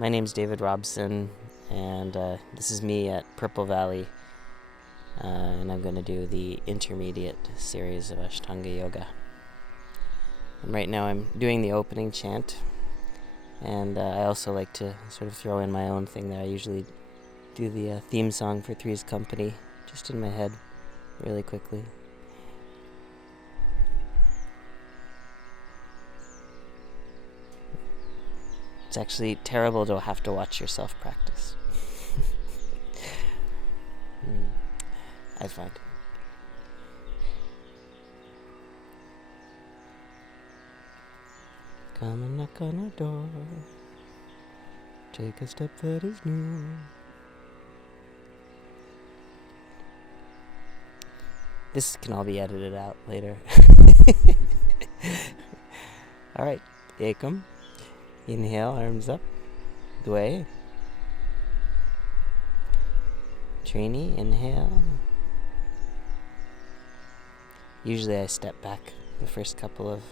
My name's David Robson, and this is me at Purple Valley, and I'm going to do the intermediate series of Ashtanga Yoga. And right now I'm doing the opening chant, and I also like to sort of throw in my own thing there. I usually do the theme song for Three's Company, just in my head, really quickly. It's actually terrible to have to watch yourself practice. I find. Come and knock on our door. Take a step that is new. This can all be edited out later. Alright, Ekam. Inhale, arms up. Dwe. Trini, inhale. Usually I step back the first couple of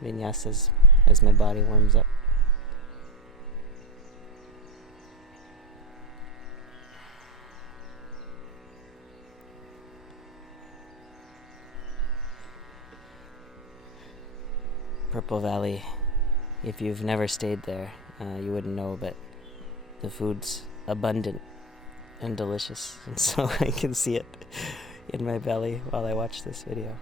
vinyasas as my body warms up. Purple Valley, if you've never stayed there, you wouldn't know, but the food's abundant and delicious, and so I can see it in my belly while I watch this video.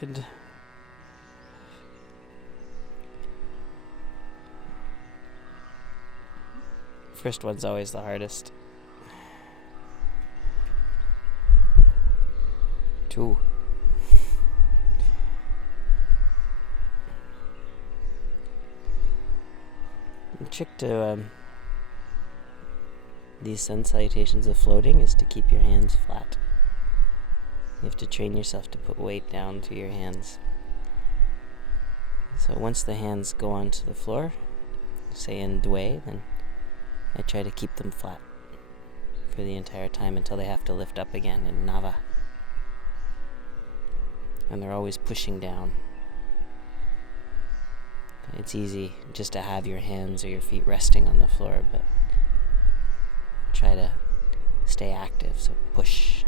Good. First one's always the hardest. 2. The trick to these sun salutations of floating is to keep your hands flat. You have to train yourself to put weight down through your hands. So once the hands go onto the floor, say in Dwe, then I try to keep them flat for the entire time until they have to lift up again in Nava. And they're always pushing down. It's easy just to have your hands or your feet resting on the floor, but try to stay active, so push.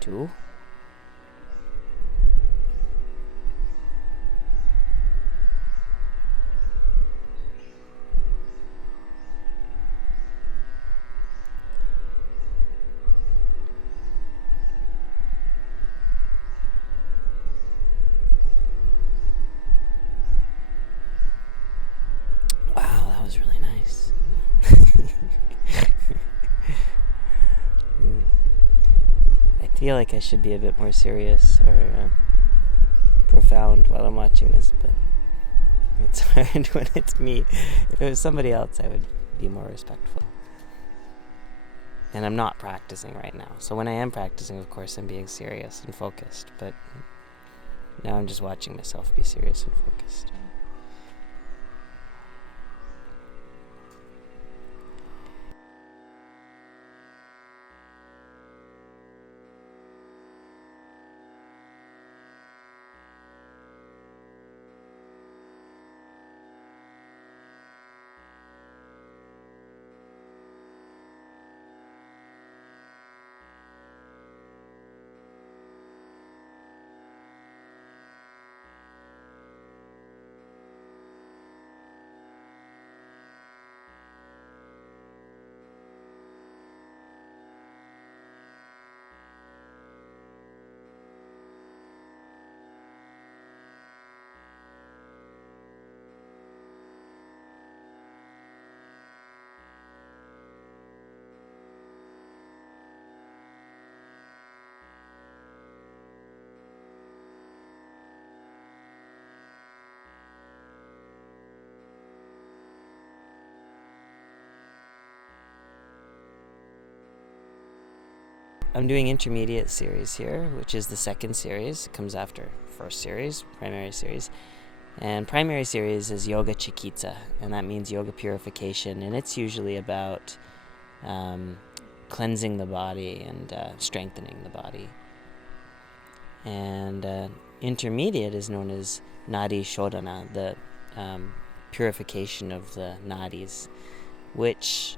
2. I feel like I should be a bit more serious or profound while I'm watching this, but it's hard when it's me. If it was somebody else, I would be more respectful. And I'm not practicing right now. So when I am practicing, of course, I'm being serious and focused, but now I'm just watching myself be serious and focused. I'm doing intermediate series here, which is the second series. It comes after first series, primary series. And primary series is yoga chikitsa, and that means yoga purification. And it's usually about cleansing the body and strengthening the body. And intermediate is known as Nadi Shodhana, the purification of the nadis, which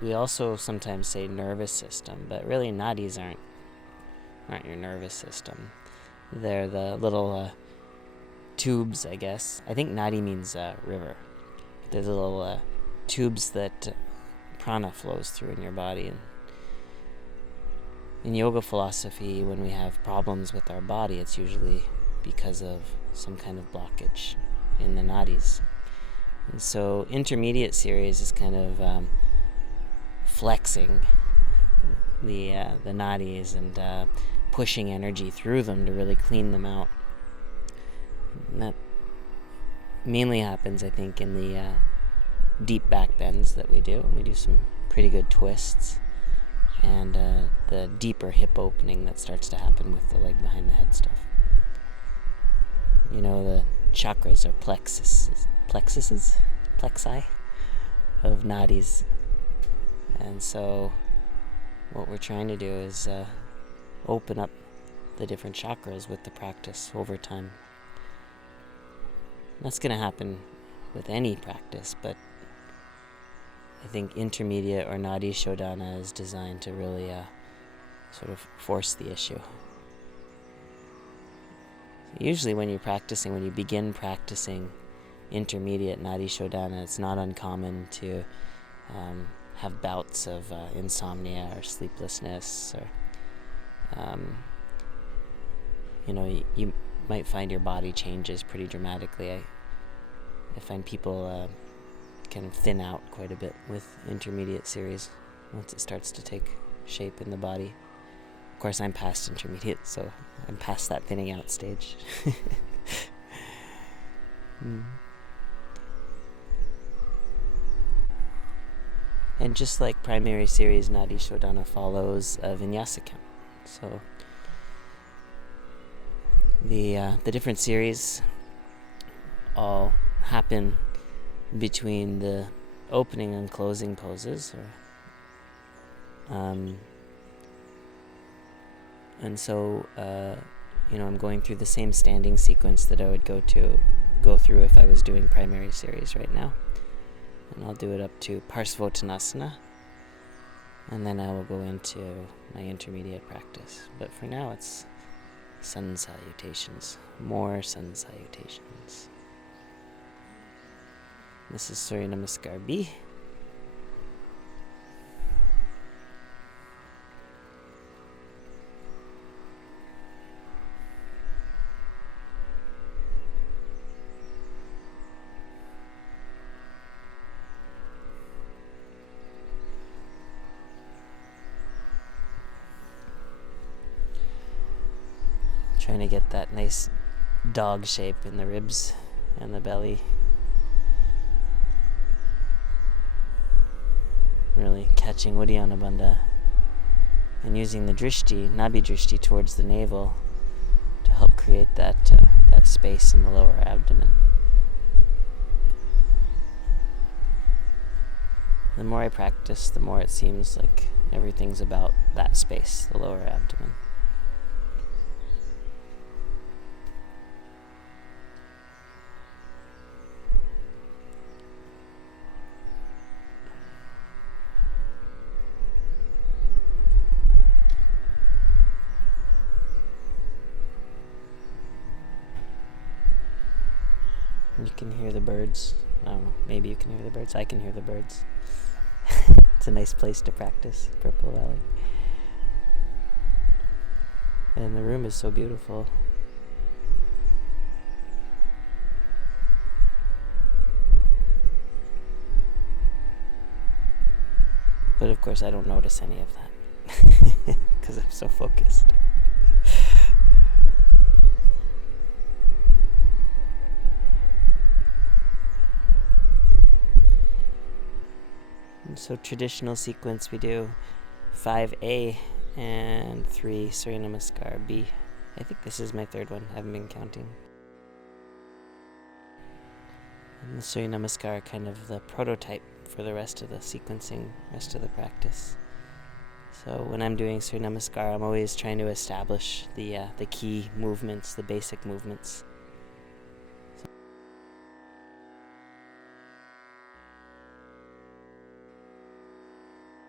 we also sometimes say nervous system, but really nadis aren't your nervous system. They're the little tubes, I guess. I think nadi means river. They're the little tubes that prana flows through in your body. And in yoga philosophy, when we have problems with our body, it's usually because of some kind of blockage in the nadis. And so intermediate series is kind of flexing the nadis and pushing energy through them to really clean them out. And that mainly happens, I think, in the deep back bends that we do. We do some pretty good twists, and the deeper hip opening that starts to happen with the leg behind the head stuff. You know, the chakras are plexi of nadis. And so what we're trying to do is open up the different chakras with the practice over time. That's going to happen with any practice, but I think intermediate or Nadi Shodhana is designed to really sort of force the issue. Usually when you begin practicing intermediate Nadi Shodhana, it's not uncommon to have bouts of insomnia or sleeplessness, or you might find your body changes pretty dramatically. I find people kind of thin out quite a bit with intermediate series once it starts to take shape in the body. Of course, I'm past intermediate, so I'm past that thinning out stage. And just like primary series, Nadi Shodhana follows a vinyasa count. So the different series all happen between the opening and closing poses, and so I'm going through the same standing sequence that I would go through if I was doing primary series right now. And I'll do it up to Parsvottanasana, and then I will go into my intermediate practice. But for now, it's sun salutations, more sun salutations. This is Surya Namaskar B. Trying to get that nice dog shape in the ribs and the belly. Really catching Uddiyana Bandha and using the drishti, Nabi drishti, towards the navel to help create that space in the lower abdomen. The more I practice, the more it seems like everything's about that space, the lower abdomen. You can hear the birds. I don't know, maybe you can hear the birds. I can hear the birds. It's a nice place to practice, Purple Valley. And the room is so beautiful. But of course I don't notice any of that because I'm so focused. So traditional sequence, we do 5A and 3 Surya Namaskar B. I think this is my third one. I haven't been counting. And the Surya Namaskar are kind of the prototype for the rest of the sequencing, rest of the practice. So when I'm doing Surya Namaskar, I'm always trying to establish the key movements, the basic movements.